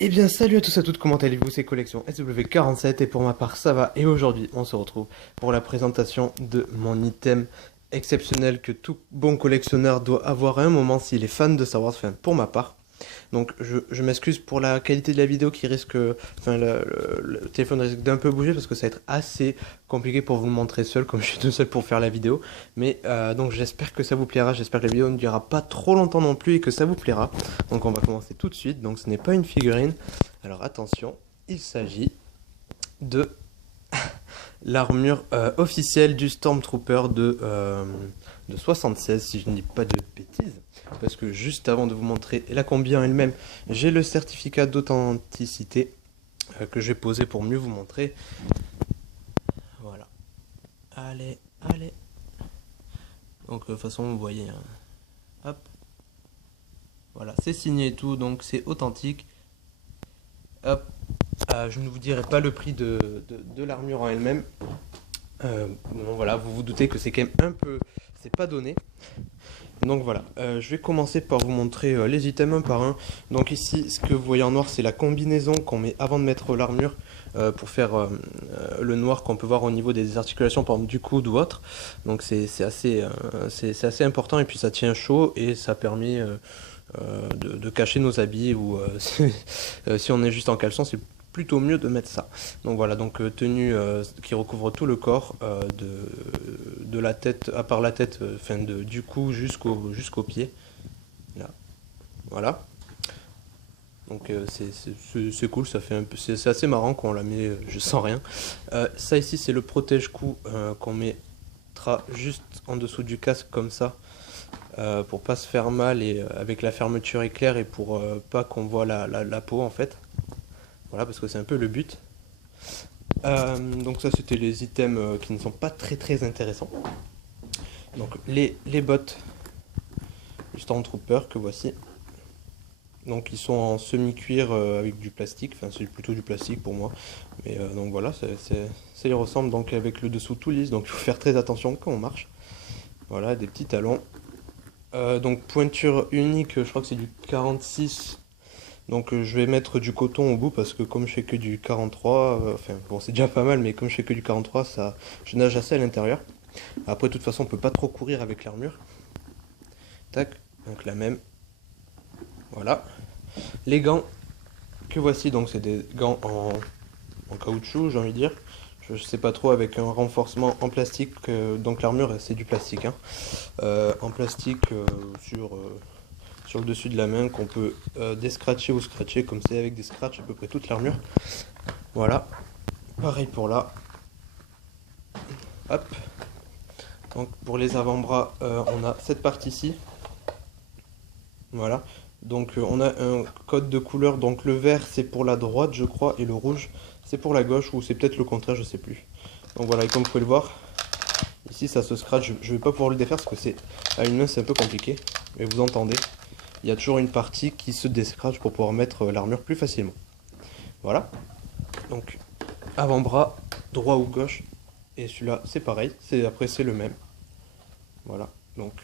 Eh bien salut à tous et à toutes, comment allez-vous? C'est Collection SW47 et pour ma part ça va et aujourd'hui on se retrouve pour la présentation de mon item exceptionnel que tout bon collectionneur doit avoir à un moment s'il est fan de Star Wars, enfin pour ma part. Donc je m'excuse pour la qualité de la vidéo qui risque, enfin le téléphone risque d'un peu bouger parce que ça va être assez compliqué pour vous le montrer seul comme je suis tout seul pour faire la vidéo. Mais donc j'espère que ça vous plaira, j'espère que la vidéo ne durera pas trop longtemps non plus et que ça vous plaira. Donc on va commencer tout de suite, donc ce n'est pas une figurine. Alors attention, il s'agit de l'armure officielle du Stormtrooper de 76, si je ne dis pas de bêtises. Parce que juste avant de vous montrer la combi en elle-même, j'ai le certificat d'authenticité que je vais poser pour mieux vous montrer. Voilà. Allez, allez. Donc de toute façon, vous voyez. Hein. Hop. Voilà, c'est signé et tout, donc c'est authentique. Hop. Je ne vous dirai pas le prix de l'armure en elle-même. Bon, voilà, vous vous doutez que c'est quand même un peu... C'est pas donné. Donc voilà, je vais commencer par vous montrer les items un par un. Donc ici, ce que vous voyez en noir, c'est la combinaison qu'on met avant de mettre l'armure pour faire le noir qu'on peut voir au niveau des articulations, par exemple du coude ou autre. Donc c'est assez important et puis ça tient chaud et ça permet de cacher nos habits ou si on est juste en caleçon, c'est plutôt mieux de mettre ça. Donc voilà, donc tenue qui recouvre tout le corps, de la tête, à part la tête, enfin du cou jusqu'au pied. Là, voilà. Donc c'est cool, ça fait un peu, c'est assez marrant quand on la met, je sens rien. Ça ici c'est le protège-cou qu'on mettra juste en dessous du casque comme ça. Pour pas se faire mal et avec la fermeture éclair et pour pas qu'on voit la peau en fait. Voilà, parce que c'est un peu le but. Donc ça c'était les items qui ne sont pas très intéressants. Donc les bottes du Stormtrooper que voici. Donc ils sont en semi-cuir avec du plastique, enfin c'est plutôt du plastique pour moi. Mais donc voilà, ça les ressemble donc avec le dessous tout lisse, donc il faut faire très attention quand on marche. Voilà, des petits talons. Donc pointure unique, je crois que c'est du 46. Donc je vais mettre du coton au bout parce que comme je fais que du 43, enfin bon c'est déjà pas mal, mais comme je fais que du 43, ça, je nage assez à l'intérieur. Après de toute façon on peut pas trop courir avec l'armure. Tac, donc la même. Voilà. Les gants que voici, donc c'est des gants en caoutchouc, j'ai envie de dire. Je sais pas trop, avec un renforcement en plastique, donc l'armure c'est du plastique. Hein. En plastique sur le dessus de la main qu'on peut descratcher ou scratcher comme c'est avec des scratchs à peu près toute l'armure. Voilà. Pareil pour là. Hop. Donc pour les avant-bras, on a cette partie ci. Voilà. Donc on a un code de couleur. Donc le vert c'est pour la droite je crois et le rouge c'est pour la gauche ou c'est peut-être le contraire, je sais plus. Donc voilà, et comme vous pouvez le voir, ici ça se scratch. Je vais pas pouvoir le défaire parce que c'est à une main c'est un peu compliqué. Mais vous entendez, il y a toujours une partie qui se descratch pour pouvoir mettre l'armure plus facilement. Voilà. Donc avant-bras, droit ou gauche. Et celui-là, c'est pareil. Après, c'est le même. Voilà. Donc,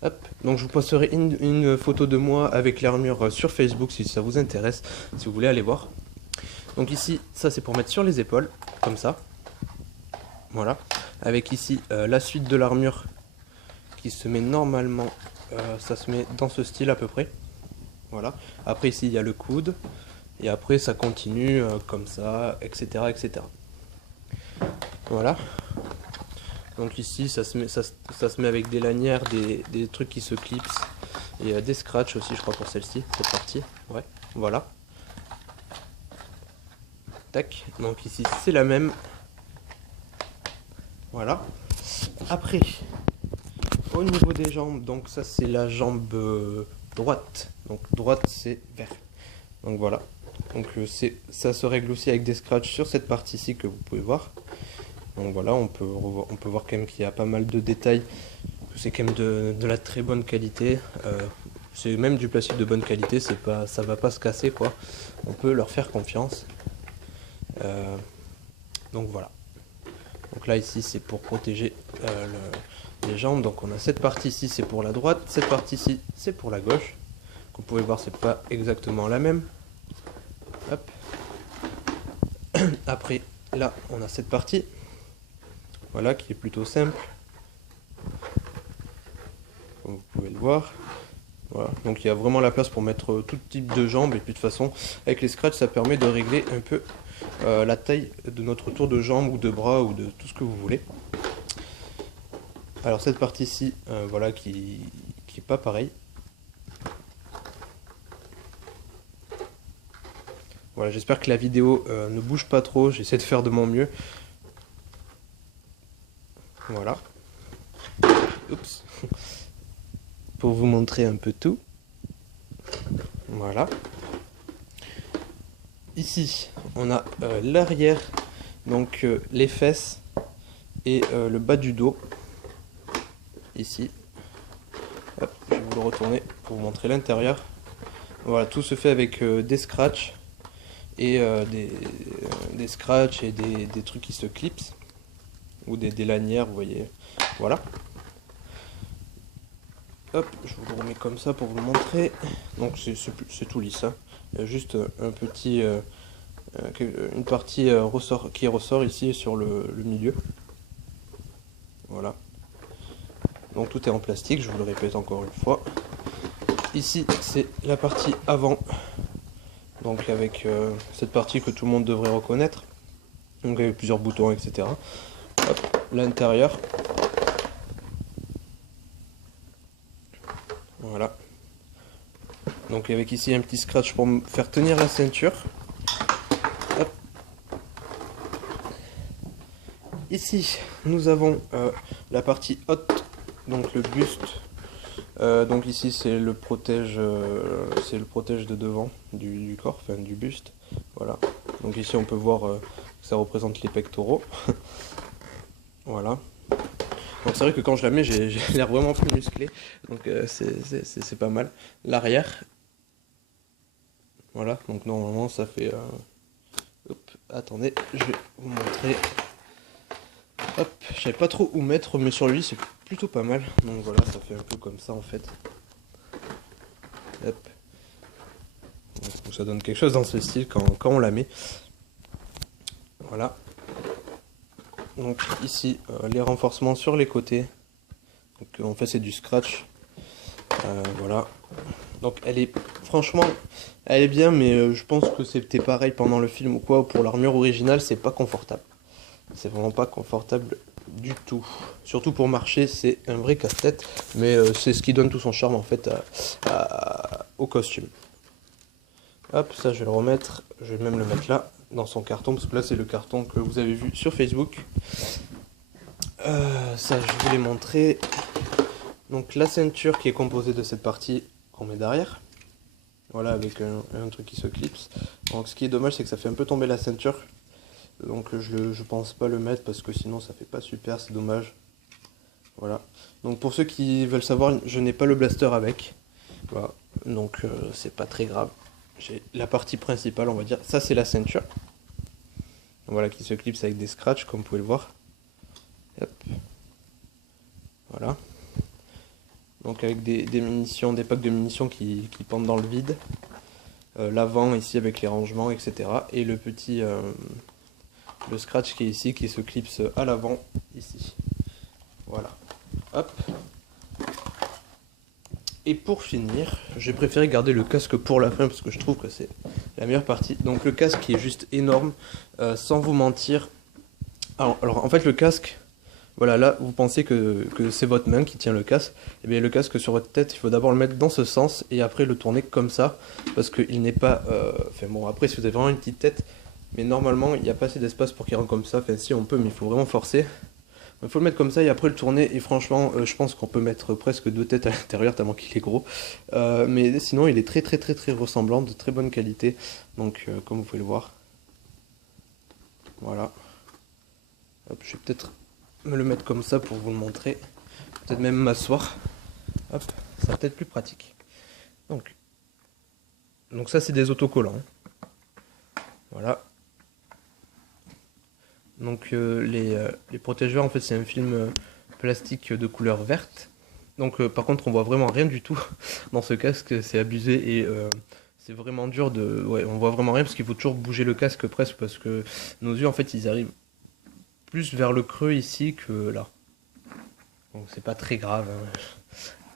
hop. Donc, je vous posterai une photo de moi avec l'armure sur Facebook si ça vous intéresse, si vous voulez aller voir. Donc ici, ça c'est pour mettre sur les épaules, comme ça. Voilà. Avec ici la suite de l'armure qui se met normalement, ça se met dans ce style à peu près. Voilà. Après ici, il y a le coude. Et après, ça continue comme ça, etc., etc. Voilà. Donc ici, ça se met avec des lanières, des trucs qui se clipsent. Et des scratchs aussi, je crois, pour celle-ci, cette partie. Ouais, voilà. Tac. Donc ici, c'est la même. Voilà. Après, au niveau des jambes, donc ça, c'est la jambe droite. Donc droite, c'est vert. Donc voilà. Donc ça se règle aussi avec des scratchs sur cette partie-ci que vous pouvez voir. Donc voilà, on peut voir quand même qu'il y a pas mal de détails. C'est quand même de la très bonne qualité. C'est même du plastique de bonne qualité, ça va pas se casser quoi. On peut leur faire confiance. Donc voilà. Donc là ici c'est pour protéger les jambes. Donc on a cette partie ici c'est pour la droite, cette partie ici c'est pour la gauche. Comme vous pouvez voir c'est pas exactement la même. Hop. Après, là, on a cette partie. Voilà, qui est plutôt simple. Comme vous pouvez le voir. Voilà, donc il y a vraiment la place pour mettre tout type de jambes. Et puis de toute façon, avec les scratchs, ça permet de régler un peu la taille de notre tour de jambes ou de bras ou de tout ce que vous voulez. Alors cette partie-ci, voilà, qui est pas pareil. Voilà, j'espère que la vidéo ne bouge pas trop, j'essaie de faire de mon mieux. Voilà. Oups. Pour vous montrer un peu tout. Voilà. Ici, on a l'arrière, donc les fesses et le bas du dos. Ici. Hop, je vais vous le retourner pour vous montrer l'intérieur. Voilà, tout se fait avec des scratchs et des scratchs et des trucs qui se clipsent ou des lanières, vous voyez. Voilà. Hop, je vous le remets comme ça pour vous le montrer. Donc c'est tout lisse, hein. Il y a juste un petit, une partie qui ressort ici sur le milieu. Voilà. Donc tout est en plastique, je vous le répète encore une fois. Ici c'est la partie avant, donc avec cette partie que tout le monde devrait reconnaître. Donc avec plusieurs boutons, etc. Hop, l'intérieur. Voilà. Donc avec ici un petit scratch pour me faire tenir la ceinture. Hop. Ici nous avons la partie haute, donc le buste. Donc ici c'est le protège de devant du corps, enfin du buste. Voilà. Donc ici on peut voir que ça représente les pectoraux. Voilà. Donc c'est vrai que quand je la mets, j'ai l'air vraiment plus musclé. Donc c'est pas mal. L'arrière. Voilà. Donc normalement ça fait... Hop, attendez, je vais vous montrer. Hop, je savais pas trop où mettre, mais sur lui c'est plutôt pas mal. Donc voilà, ça fait un peu comme ça en fait. Hop. Donc ça donne quelque chose dans ce style quand on la met. Voilà. Donc ici, les renforcements sur les côtés. Donc en fait c'est du scratch. Voilà. Donc elle est, franchement, elle est bien, mais je pense que c'était pareil pendant le film ou quoi. Pour l'armure originale, c'est pas confortable. C'est vraiment pas confortable du tout. Surtout pour marcher, c'est un vrai casse-tête. Mais c'est ce qui donne tout son charme en fait au costume. Hop, ça je vais le remettre. Je vais même le mettre là, dans son carton, parce que là c'est le carton que vous avez vu sur Facebook. Ça je vous l'ai montré. Donc la ceinture qui est composée de cette partie qu'on met derrière. Voilà, avec un truc qui se clipse. Donc ce qui est dommage, c'est que ça fait un peu tomber la ceinture. Donc je pense pas le mettre parce que sinon ça fait pas super, c'est dommage. Voilà. Donc pour ceux qui veulent savoir, je n'ai pas le blaster avec. Voilà. Donc c'est pas très grave. J'ai la partie principale, on va dire. Ça c'est la ceinture. Voilà, qui se clipse avec des scratchs, comme vous pouvez le voir. Hop. Voilà. Donc avec des munitions, des packs de munitions qui pendent dans le vide. L'avant ici avec les rangements, etc. Et le petit... le scratch qui est ici, qui se clipse à l'avant, ici. Voilà. Hop. Et pour finir, j'ai préféré garder le casque pour la fin, parce que je trouve que c'est la meilleure partie. Donc le casque qui est juste énorme, sans vous mentir. Alors en fait le casque, voilà, là vous pensez que c'est votre main qui tient le casque. Et bien le casque sur votre tête, il faut d'abord le mettre dans ce sens, et après le tourner comme ça, parce qu'il n'est pas... Enfin bon, après si vous avez vraiment une petite tête... Mais normalement, il n'y a pas assez d'espace pour qu'il rentre comme ça. Enfin, si on peut, mais il faut vraiment forcer. Il faut le mettre comme ça et après le tourner. Et franchement, je pense qu'on peut mettre presque deux têtes à l'intérieur tellement qu'il est gros. Mais sinon, il est très ressemblant, de très bonne qualité. Donc, comme vous pouvez le voir. Voilà. Hop, je vais peut-être me le mettre comme ça pour vous le montrer. Peut-être même m'asseoir. Hop, ça va peut-être plus pratique. Donc ça, c'est des autocollants. Voilà. Donc les protège-verres, en fait c'est un film plastique de couleur verte. Donc par contre on voit vraiment rien du tout dans ce casque, c'est abusé et c'est vraiment dur de... Ouais, on voit vraiment rien parce qu'il faut toujours bouger le casque presque parce que nos yeux, en fait, ils arrivent plus vers le creux ici que là. Donc c'est pas très grave, hein.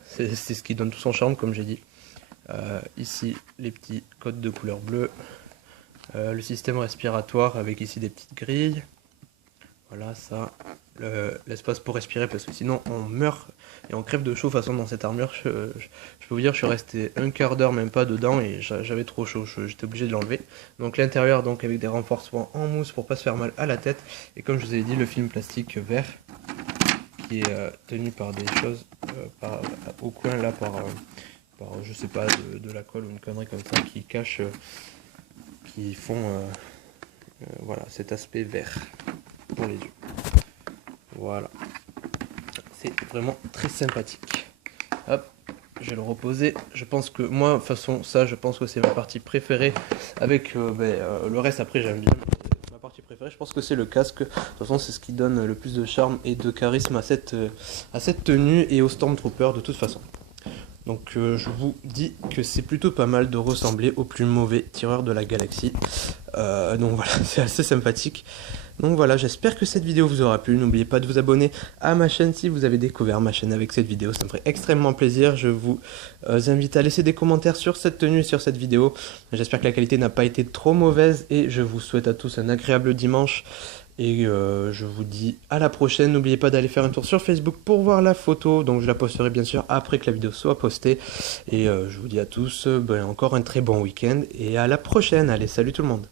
C'est ce qui donne tout son charme, comme j'ai dit. Ici, les petits codes de couleur bleue. Le système respiratoire avec ici des petites grilles. Voilà, ça. L'espace pour respirer parce que sinon on meurt et on crève de chaud. De toute façon, dans cette armure, je peux vous dire, je suis resté un quart d'heure, même pas dedans, et j'avais trop chaud. J'étais obligé de l'enlever. Donc l'intérieur, donc avec des renforcements en mousse pour pas se faire mal à la tête. Et comme je vous ai dit, le film plastique vert qui est tenu par des choses au coin là, par je sais pas, de la colle ou une connerie comme ça qui cache, qui font voilà cet aspect vert pour les yeux. Voilà, c'est vraiment très sympathique. Hop, je vais le reposer. Je pense que moi, de toute façon, ça, je pense que c'est ma partie préférée. Avec le reste, après, j'aime bien. Ma partie préférée, je pense que c'est le casque. De toute façon, c'est ce qui donne le plus de charme et de charisme à cette tenue et au Stormtrooper de toute façon. Donc je vous dis que c'est plutôt pas mal de ressembler au plus mauvais tireur de la galaxie. Donc voilà, c'est assez sympathique. Donc voilà, j'espère que cette vidéo vous aura plu. N'oubliez pas de vous abonner à ma chaîne si vous avez découvert ma chaîne avec cette vidéo. Ça me ferait extrêmement plaisir. Je vous invite à laisser des commentaires sur cette tenue et sur cette vidéo. J'espère que la qualité n'a pas été trop mauvaise. Et je vous souhaite à tous un agréable dimanche. Et je vous dis à la prochaine. N'oubliez pas d'aller faire un tour sur Facebook pour voir la photo. Donc je la posterai bien sûr après que la vidéo soit postée. Et je vous dis à tous encore un très bon week-end. Et à la prochaine. Allez, salut tout le monde.